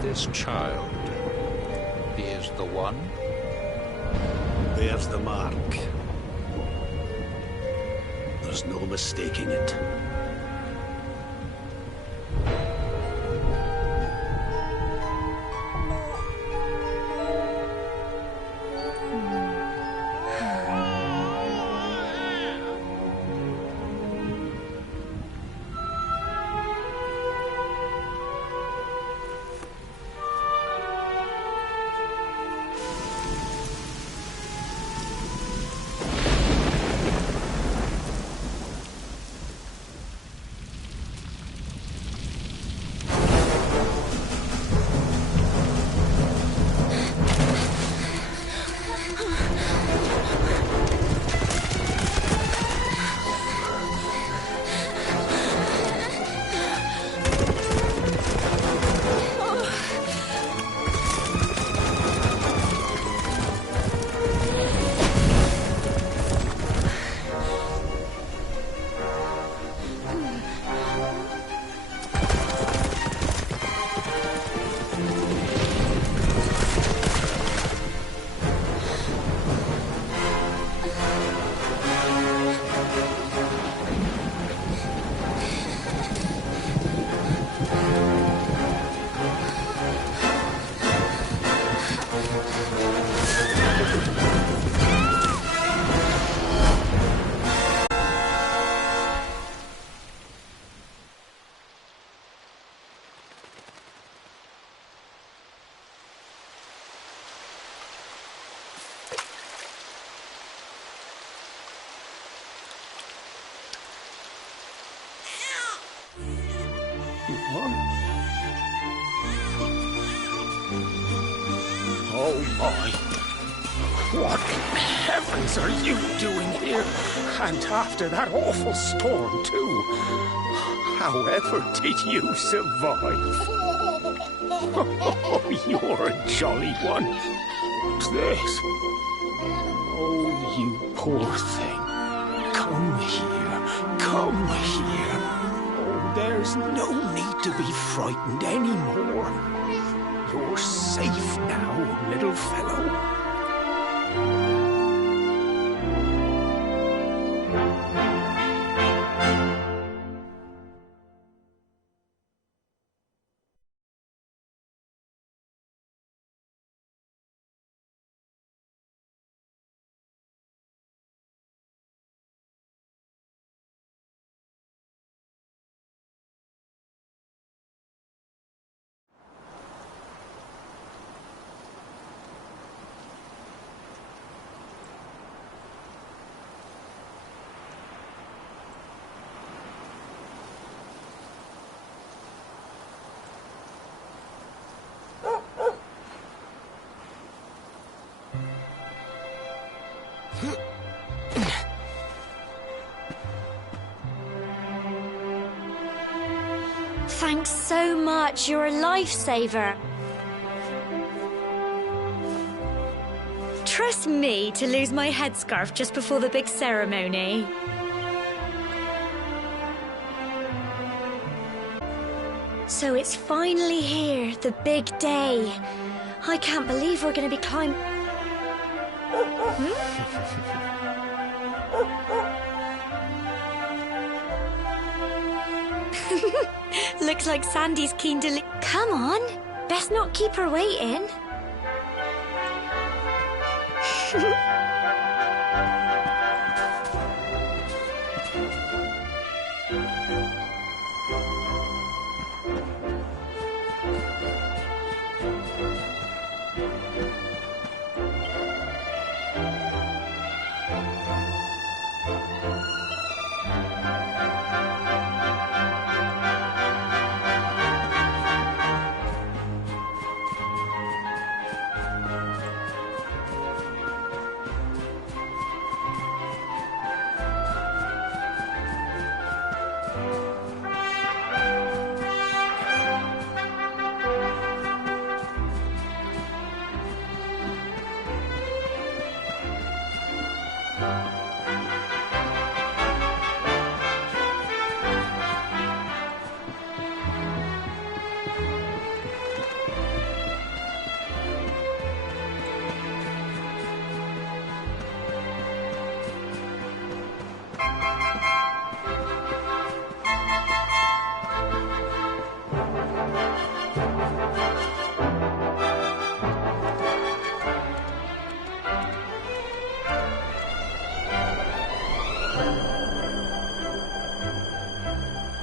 This child, he is the one? There's the mark. There's no mistaking it. Oh my! What in heavens are you doing here? And after that awful storm, too. However did you survive? Oh, you're a jolly one. What's this? Oh, you poor thing. Come here. Come here. Oh, there's no need to be frightened anymore. You're safe now, little fellow. Thanks so much. You're a lifesaver. Trust me to lose my headscarf just before the big ceremony. So it's finally here, the big day. I can't believe we're going to be climbing... Looks like Sandy's keen to... Come on, best not keep her waiting.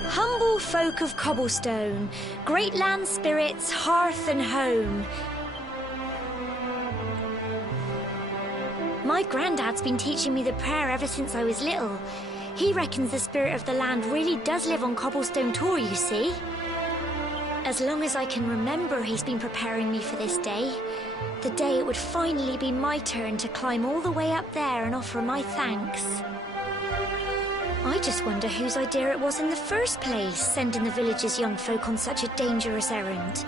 Humble folk of cobblestone, great land spirits, hearth and home. My granddad's been teaching me the prayer ever since I was little. He reckons the spirit of the land really does live on Cobblestone Tor, you see. As long as I can remember, he's been preparing me for this day. The day it would finally be my turn to climb all the way up there and offer my thanks. I just wonder whose idea it was in the first place, sending the village's young folk on such a dangerous errand.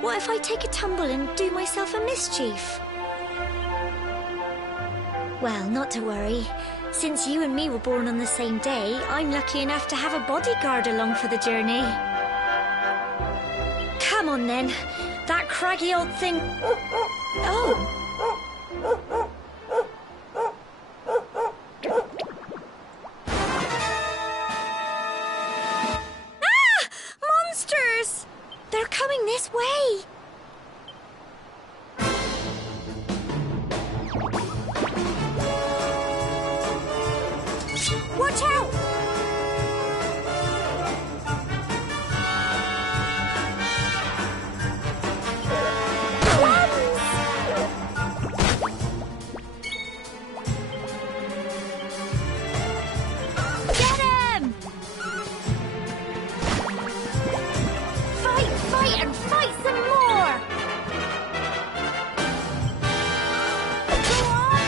What if I take a tumble and do myself a mischief? Well, not to worry. Since you and me were born on the same day, I'm lucky enough to have a bodyguard along for the journey. Come on then. That craggy old thing... Oh! Ah! Monsters! They're coming this way! Watch out! Get him! Fight, fight, and fight some more! Go on!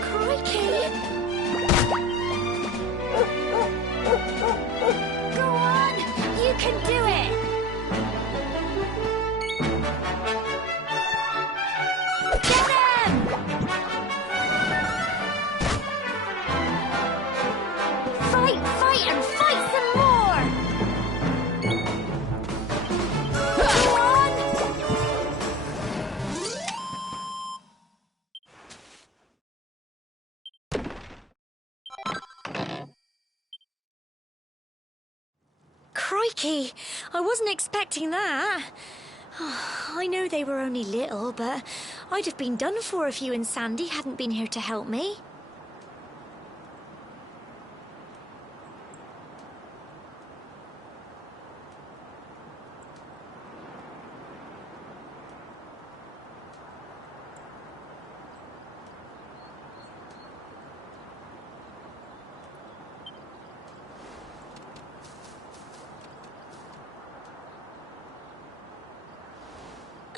Crikey! Go on! You can do it! Get him! Fight, fight, and fight some more! Go on! Crikey, I wasn't expecting that. I know they were only little, but I'd have been done for if you and Sandy hadn't been here to help me.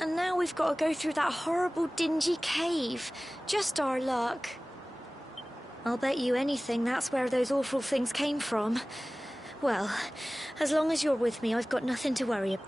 And now we've got to go through that horrible, dingy cave. Just our luck. I'll bet you anything that's where those awful things came from. Well, as long as you're with me, I've got nothing to worry about.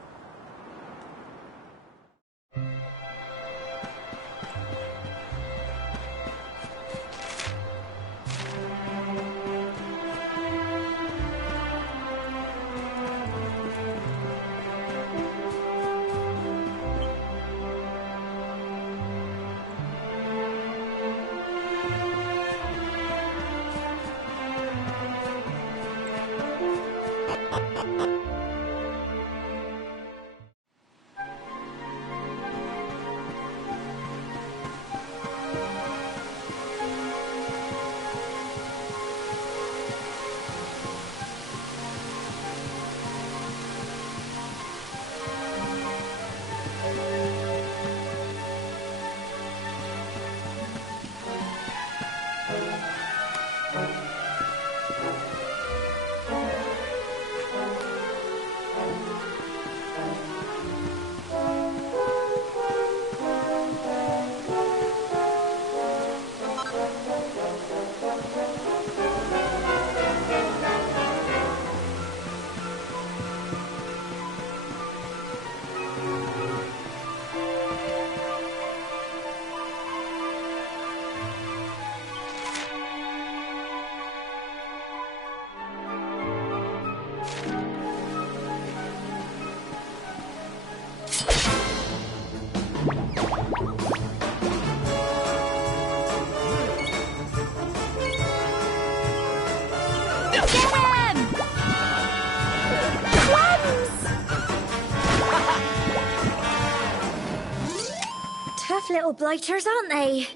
little blighters, aren't they?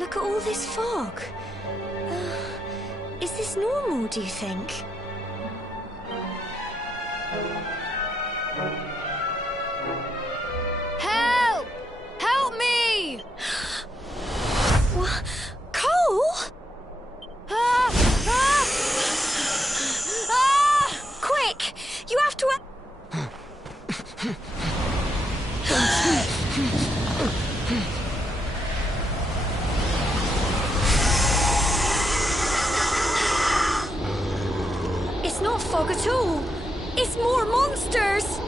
Look at all this fog. Is this normal, do you think? Help! Help me! What? Cole? Ah! Ah! Ah! Quick! You have to... It's not fog at all. It's more monsters.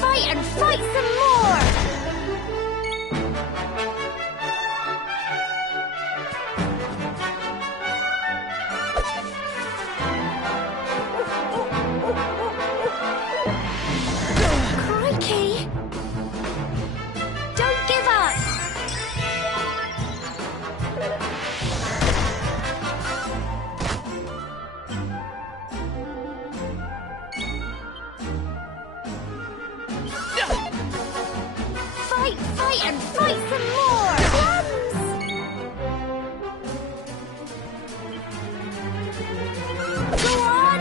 Fight and fight some more! Crikey! Don't give up! Fight and fight some more! Go on!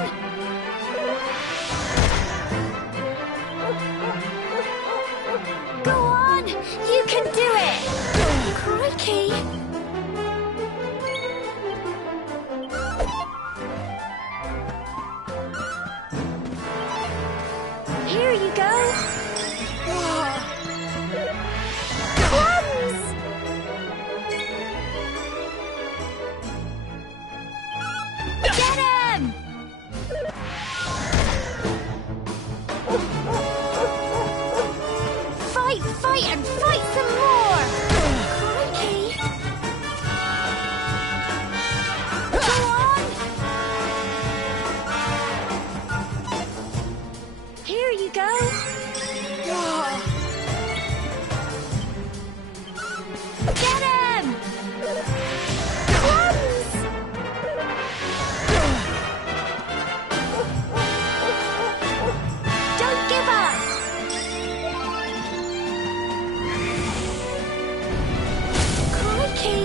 Go on! You can do it! Crikey! Here you go! Fight and fight some more! Crikey! Go on! Here you go! Get him! Crumbs! Don't give up! Crikey!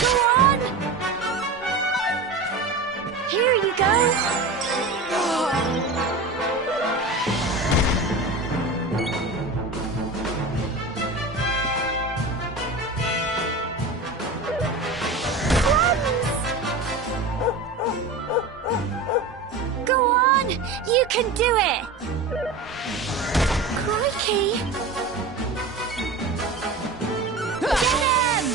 Go on! Here you go! Go on! it! Crikey! Get him!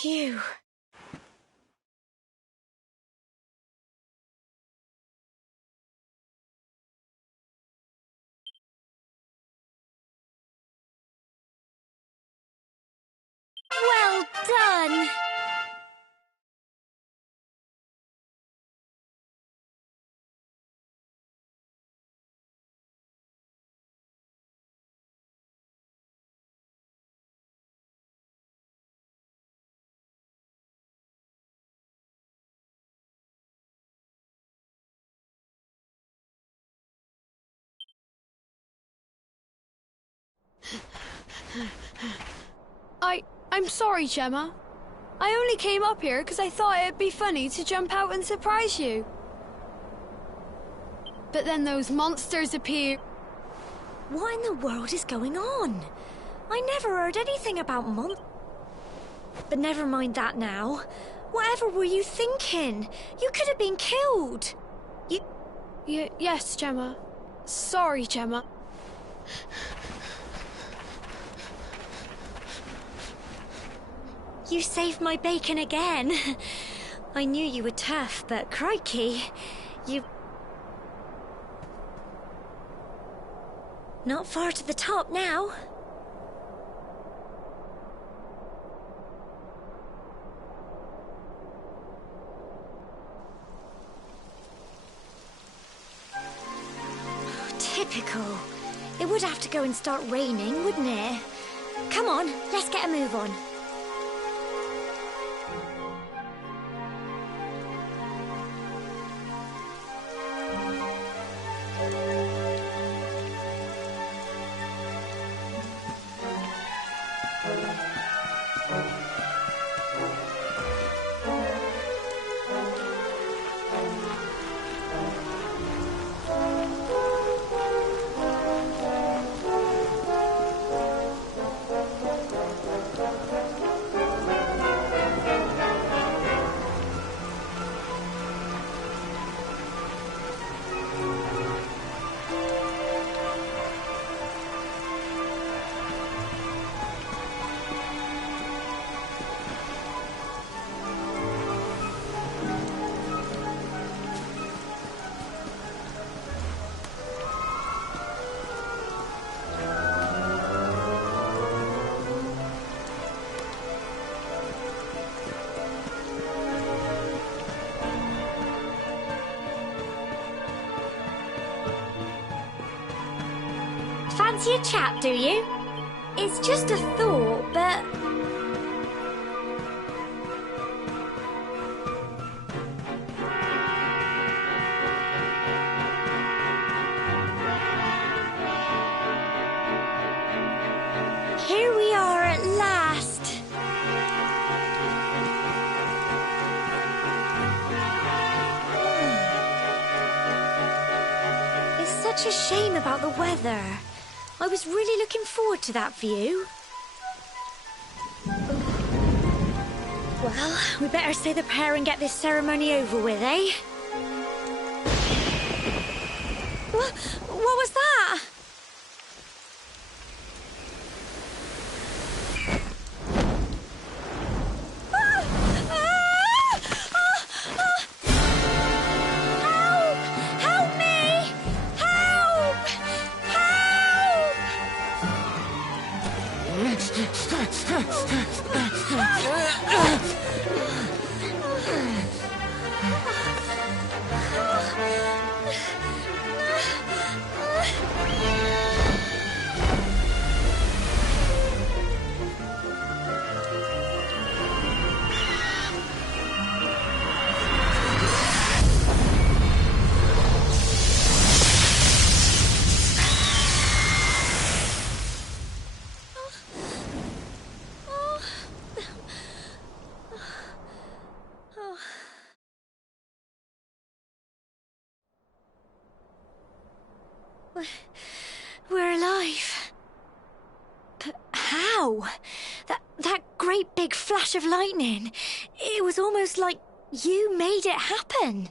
Phew. Well done! I'm sorry, Gemma. I only came up here because I thought it'd be funny to jump out and surprise you. But then those monsters appear. What in the world is going on? I never heard anything about But never mind that now. Whatever were you thinking? You could have been killed. Yes, Gemma. Sorry, Gemma. You saved my bacon again. I knew you were tough, but crikey, you... Not far to the top now. Typical. It would have to go and start raining, wouldn't it? Come on, let's get a move on. Fancy a chat, do you? It's just a thought, but... Here we are at last. It's such a shame about the weather. I was really looking forward to that view. Well, we better say the prayer and get this ceremony over with, eh? What was that? Help me! Help! We're alive. But how? That great big flash of lightning. It was almost like You made it happen.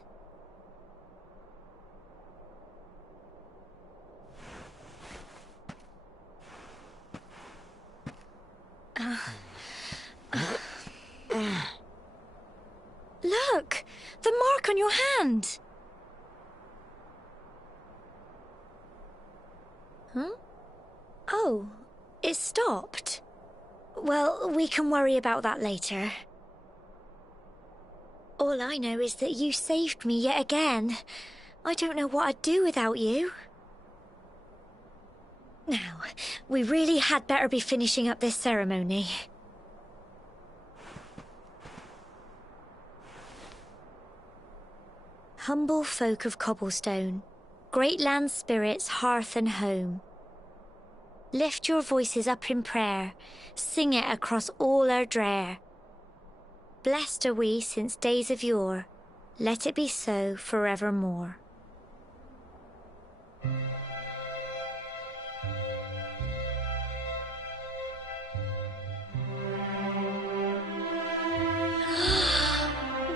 Look! The mark on your hand! Huh? Oh, it stopped. Well, we can worry about that later. All I know is that you saved me yet again. I don't know what I'd do without you. Now, we really had better be finishing up this ceremony. Humble folk of Cobblestone, great land spirits, hearth and home. Lift your voices up in prayer, sing it across all our drear. Blessed are we since days of yore, let it be so forevermore.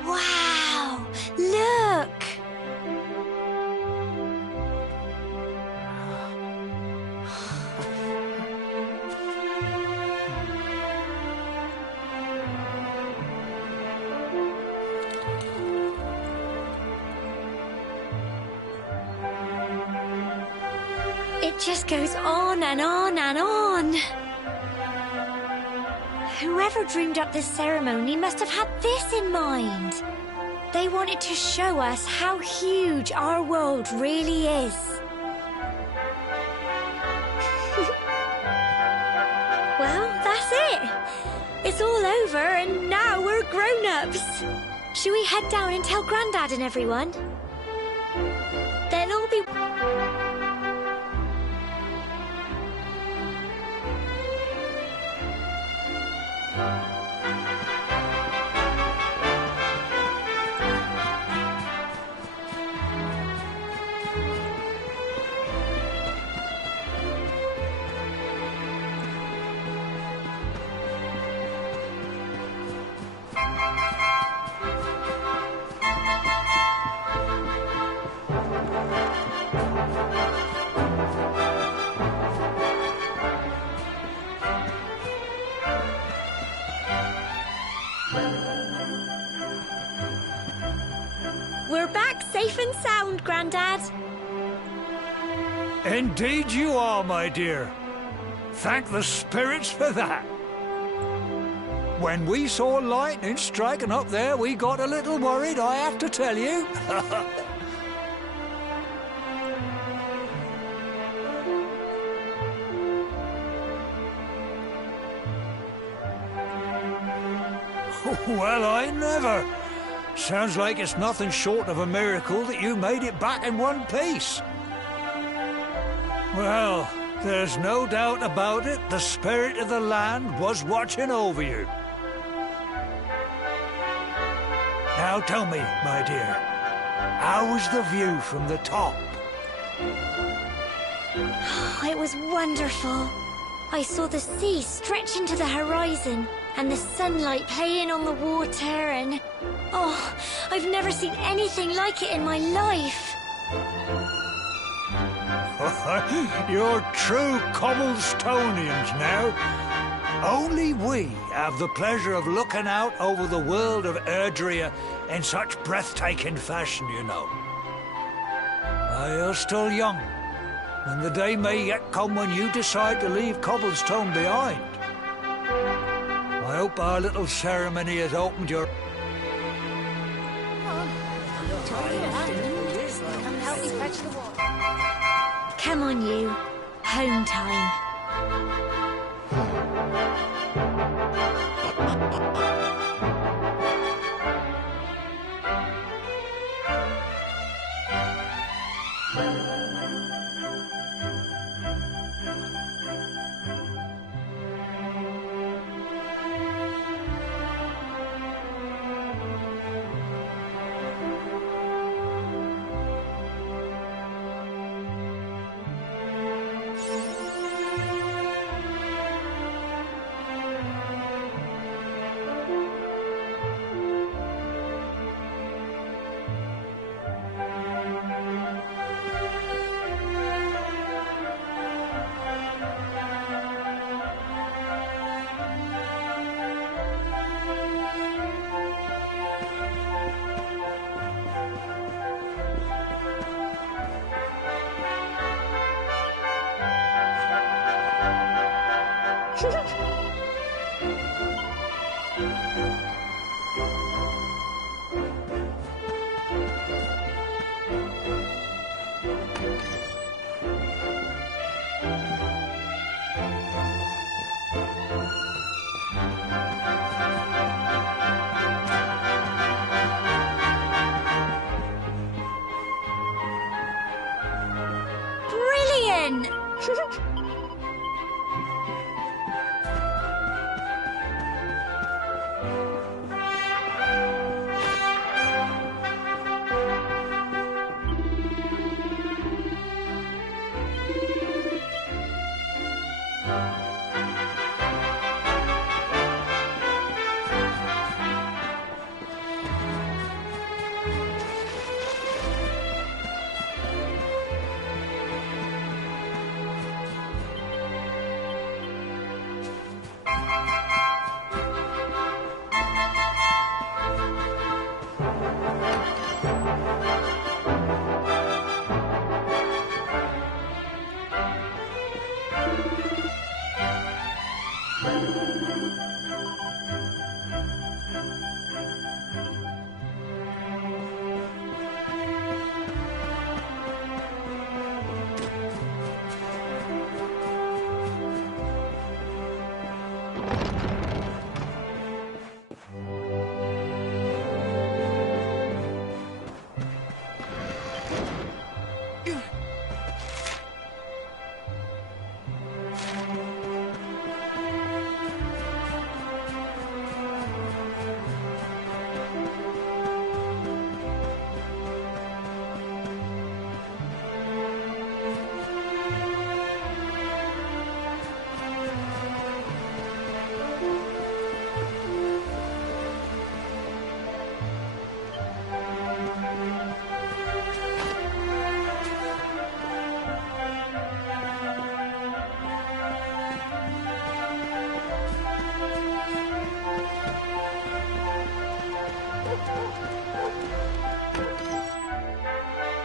Wow! Look! It just goes on and on and on. Whoever dreamed up this ceremony must have had this in mind. They wanted to show us how huge our world really is. Well, that's it. It's all over and now we're grown-ups. Shall we head down and tell Grandad and everyone? They'll all be... We're back safe and sound, Grandad. Indeed you are, my dear. Thank the spirits for that. When we saw lightning striking up there, we got a little worried, I have to tell you. Well, I never. Sounds like it's nothing short of a miracle that you made it back in one piece. Well, there's no doubt about it, the spirit of the land was watching over you. Now tell me, my dear, how was the view from the top? It was wonderful. I saw the sea stretch into the horizon and the sunlight playing on the water and... Oh, I've never seen anything like it in my life. You're true Cobblestonians now. Only we have the pleasure of looking out over the world of Erdrea in such breathtaking fashion, you know. You're still young, and the day may yet come when you decide to leave Cobblestone behind. I hope our little ceremony has opened your... Come on, you. Home time.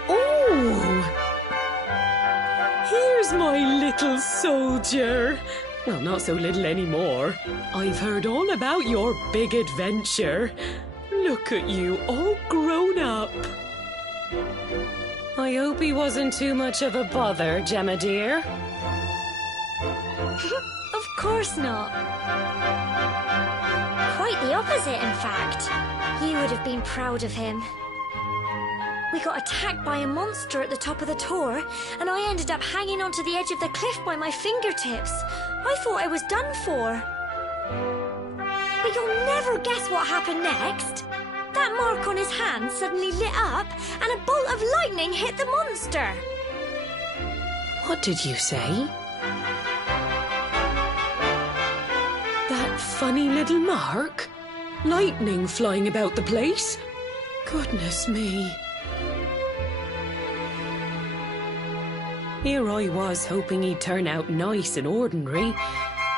Oh! Here's my little soldier. Well, not so little anymore. I've heard all about your big adventure. Look at you, all grown up. I hope he wasn't too much of a bother, Gemma dear. Of course not. Quite the opposite, in fact. You would have been proud of him. We got attacked by a monster at the top of the tor, and I ended up hanging onto the edge of the cliff by my fingertips. I thought I was done for. But you'll never guess what happened next. That mark on his hand suddenly lit up, and a bolt of lightning hit the monster. What did you say? That funny little mark? Lightning flying about the place? Goodness me. Here I was hoping he'd turn out nice and ordinary,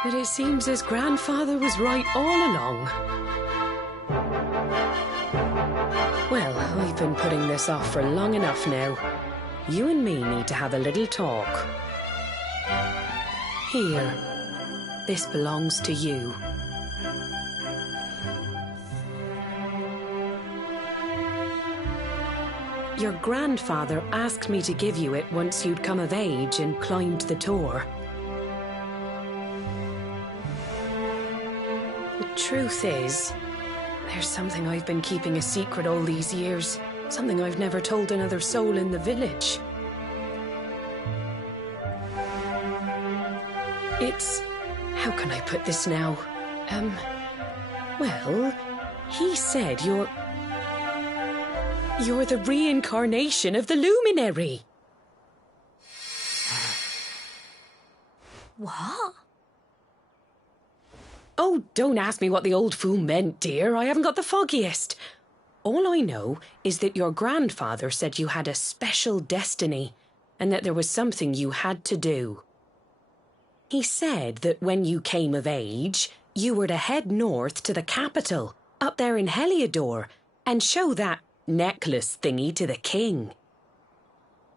but it seems his grandfather was right all along. Well, I've been putting this off for long enough now. You and me need to have a little talk. Here, this belongs to you. Your grandfather asked me to give you it once you'd come of age and climbed the tor. The truth is, there's something I've been keeping a secret all these years. Something I've never told another soul in the village. It's... how can I put this now? Well, he said you're the reincarnation of the luminary. What? Oh, don't ask me what the old fool meant, dear. I haven't got the foggiest. All I know is that your grandfather said you had a special destiny and that there was something you had to do. He said that when you came of age, you were to head north to the capital, up there in Heliodor, and show that necklace thingy to the king.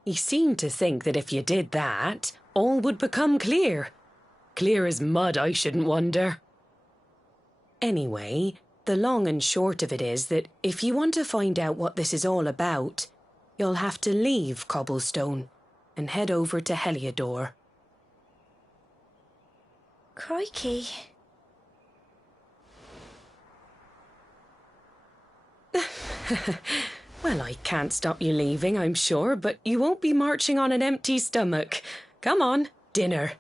He seemed to think that if you did that, all would become clear. Clear as mud, I shouldn't wonder. Anyway, the long and short of it is that if you want to find out what this is all about, you'll have to leave Cobblestone and head over to Heliodor. Crikey. Well, I can't stop you leaving, I'm sure, but you won't be marching on an empty stomach. Come on, dinner.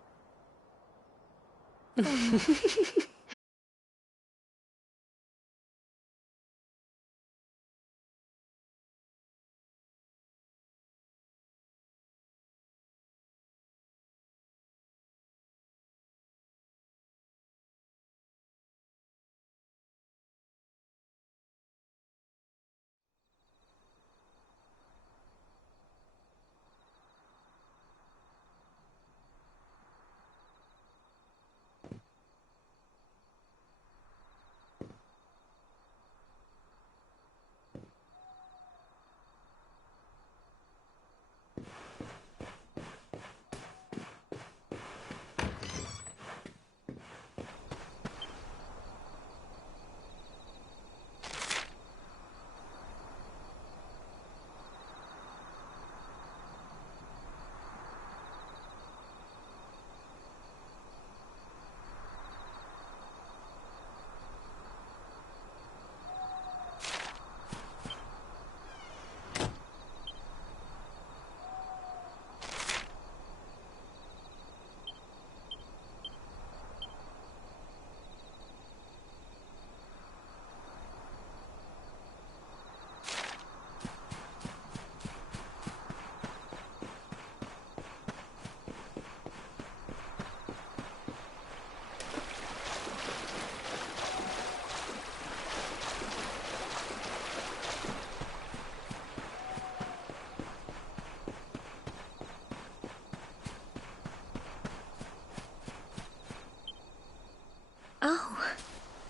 Oh,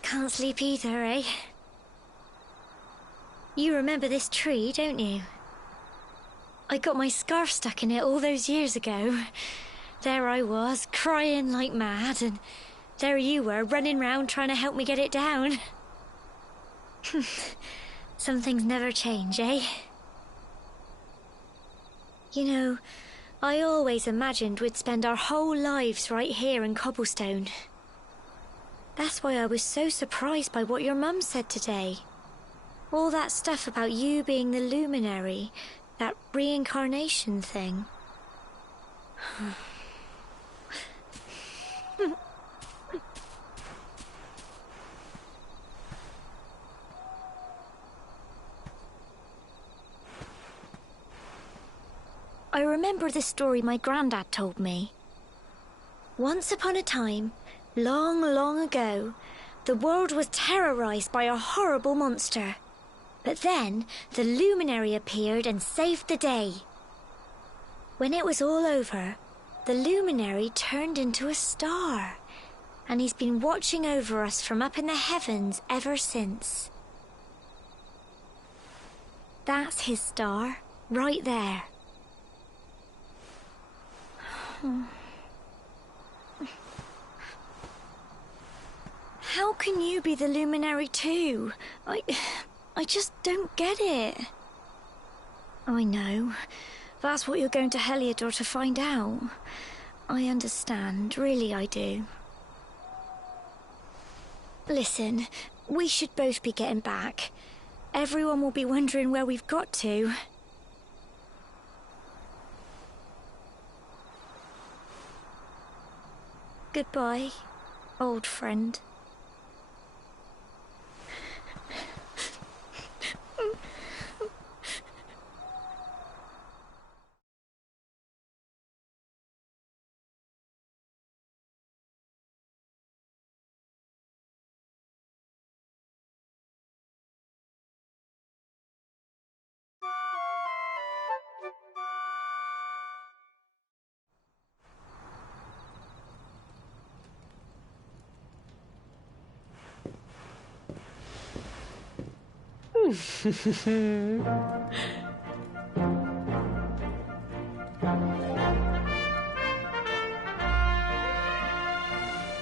can't sleep either, eh? You remember this tree, don't you? I got my scarf stuck in it all those years ago. There I was, crying like mad, and there you were, running round trying to help me get it down. Some things never change, eh? You know, I always imagined we'd spend our whole lives right here in Cobblestone. That's why I was so surprised by what your mum said today. All that stuff about you being the luminary, that reincarnation thing. I remember the story my granddad told me. Once upon a time, long, long ago, the world was terrorized by a horrible monster. But then the luminary appeared and saved the day. When it was all over, the luminary turned into a star, and he's been watching over us from up in the heavens ever since. That's his star, right there. How can you be the luminary too? I just don't get it. I know. That's what you're going to Heliodor to find out. I understand, really I do. Listen, we should both be getting back. Everyone will be wondering where we've got to. Goodbye, old friend.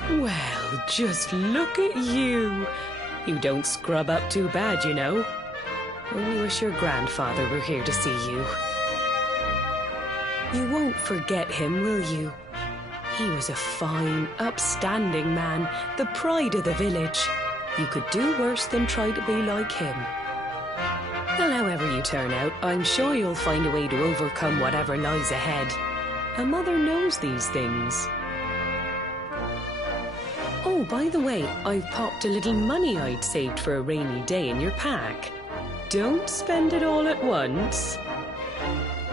Well, just look at you. You don't scrub up too bad, you know. Only wish your grandfather were here to see you. You won't forget him, will you? He was a fine, upstanding man, the pride of the village. You could do worse than try to be like him. Well, however you turn out, I'm sure you'll find a way to overcome whatever lies ahead. A mother knows these things. Oh, by the way, I've popped a little money I'd saved for a rainy day in your pack. Don't spend it all at once.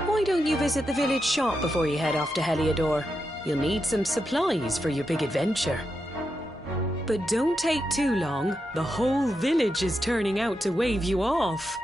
Why don't you visit the village shop before you head off to Heliodor? You'll need some supplies for your big adventure. But don't take too long. The whole village is turning out to wave you off.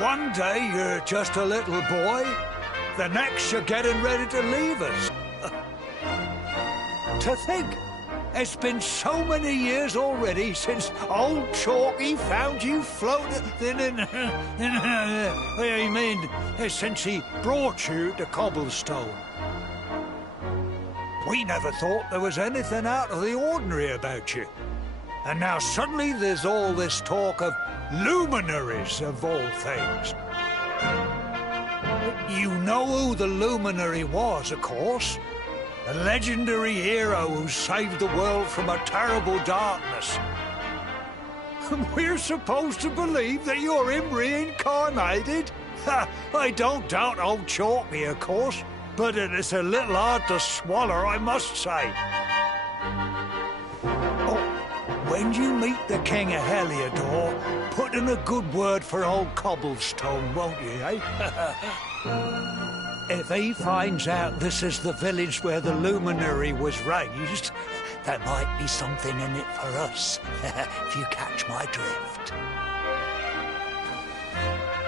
One day you're just a little boy, the next you're getting ready to leave us. To think, it's been so many years already since old Chalky found you floating since he brought you to Cobblestone. We never thought there was anything out of the ordinary about you. And now suddenly there's all this talk of luminaries, of all things. You know who the luminary was, of course. A legendary hero who saved the world from a terrible darkness. And we're supposed to believe that you're him reincarnated? I don't doubt old Chalky, of course, but it is a little hard to swallow, I must say. When you meet the King of Heliodor, put in a good word for old Cobblestone, won't you, eh? If he finds out this is the village where the luminary was raised, there might be something in it for us, if you catch my drift.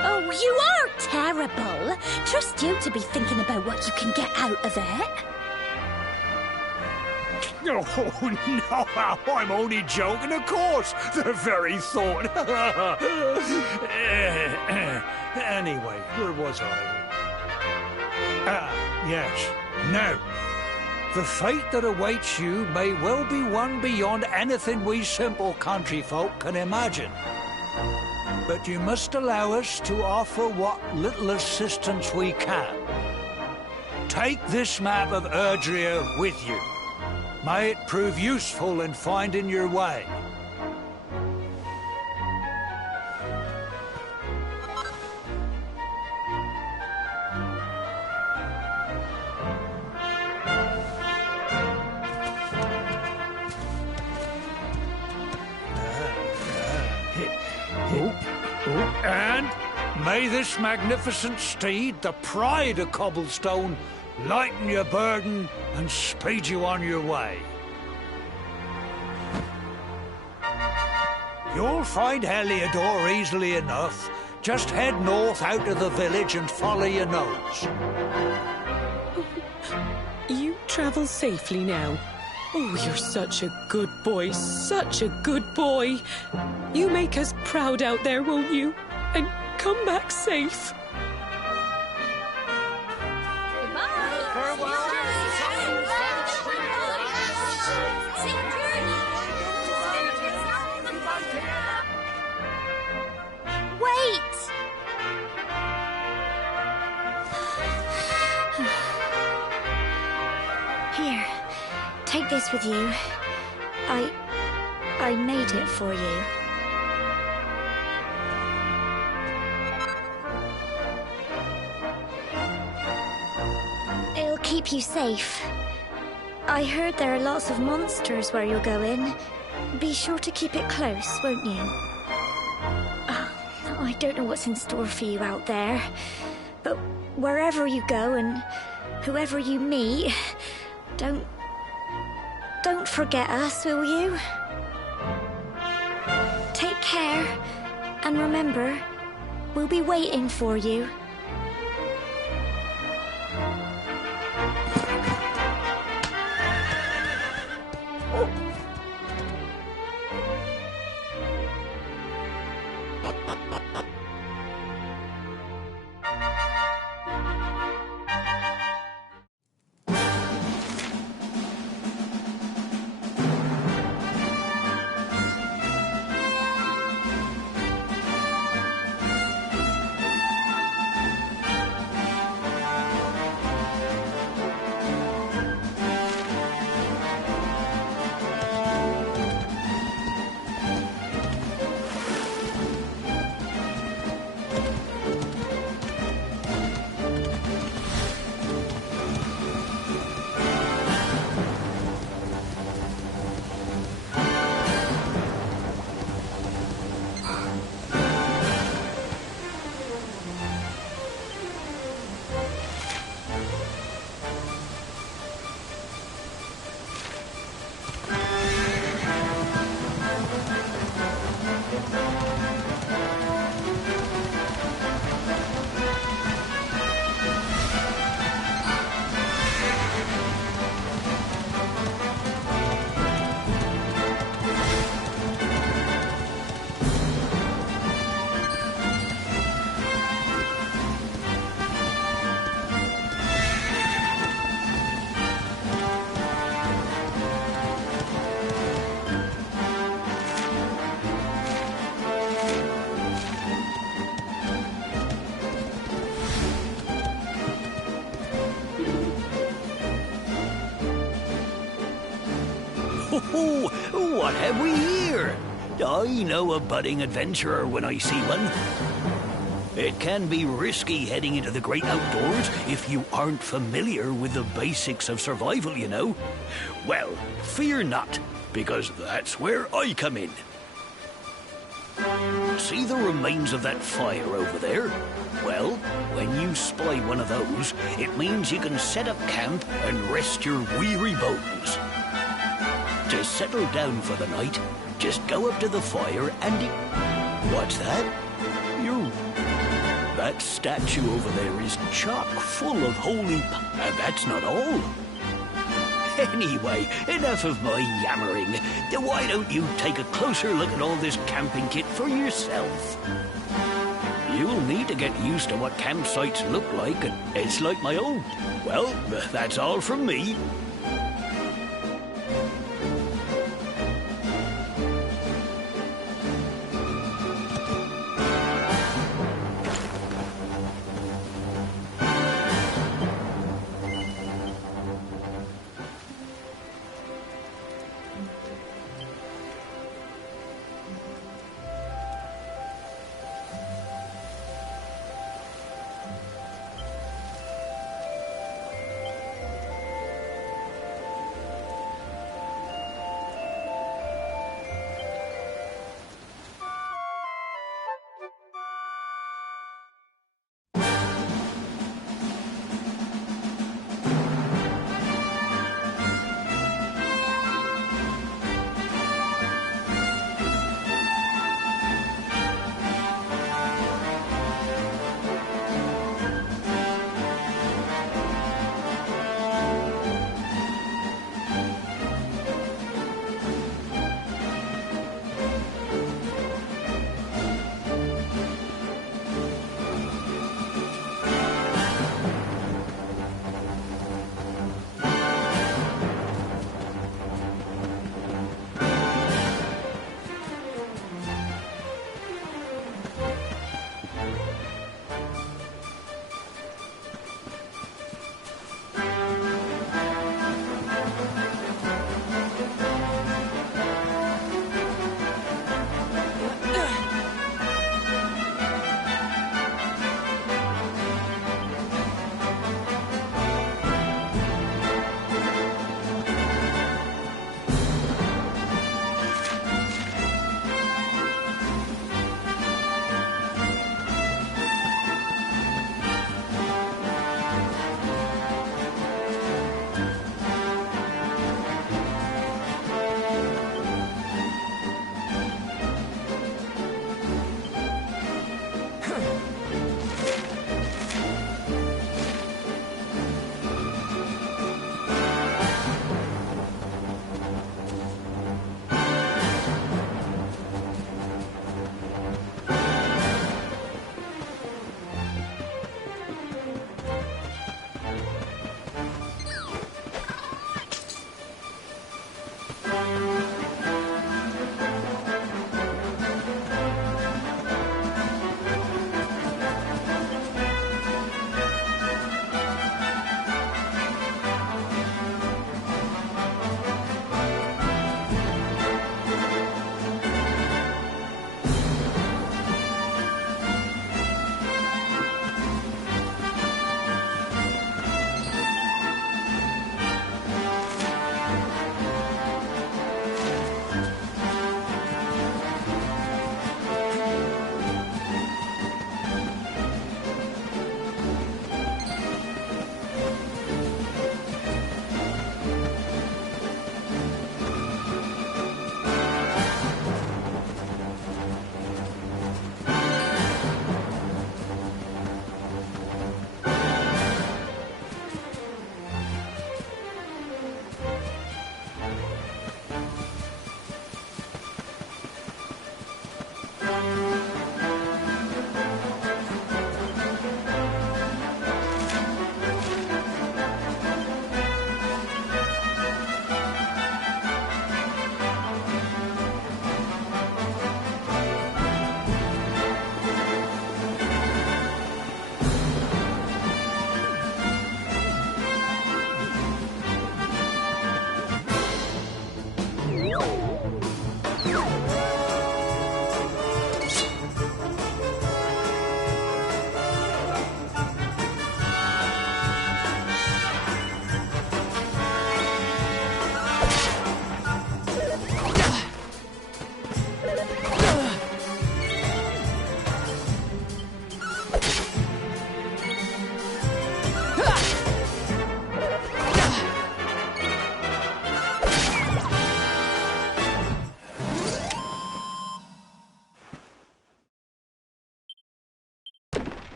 Oh, you are terrible. Trust you to be thinking about what you can get out of it. Oh, no, I'm only joking, of course. The very thought. Anyway, where was I? Yes. Now, the fate that awaits you may well be one beyond anything we simple country folk can imagine. But you must allow us to offer what little assistance we can. Take this map of Erdrea with you. May it prove useful in finding your way. And may this magnificent steed, the pride of Cobblestone, lighten your burden and speed you on your way. You'll find Heliodor easily enough. Just head north out of the village and follow your nose. You travel safely now. Oh, you're such a good boy, such a good boy. You make us proud out there, won't you? And come back safe. Goodbye. this with you. I made it for you. It'll keep you safe. I heard there are lots of monsters where you're going. Be sure to keep it close, won't you? I don't know what's in store for you out there, but wherever you go and whoever you meet, don't forget us, will you? Take care, and remember, we'll be waiting for you. Oh, what have we here? I know a budding adventurer when I see one. It can be risky heading into the great outdoors if you aren't familiar with the basics of survival, you know. Well, fear not, because that's where I come in. See the remains of that fire over there? Well, when you spy one of those, it means you can set up camp and rest your weary bones. To settle down for the night, just go up to the fire and... What's that? That statue over there is chock full of holy... that's not all. Anyway, enough of my yammering. Why don't you take a closer look at all this camping kit for yourself? You'll need to get used to what campsites look like, and it's like my own. Well, that's all from me.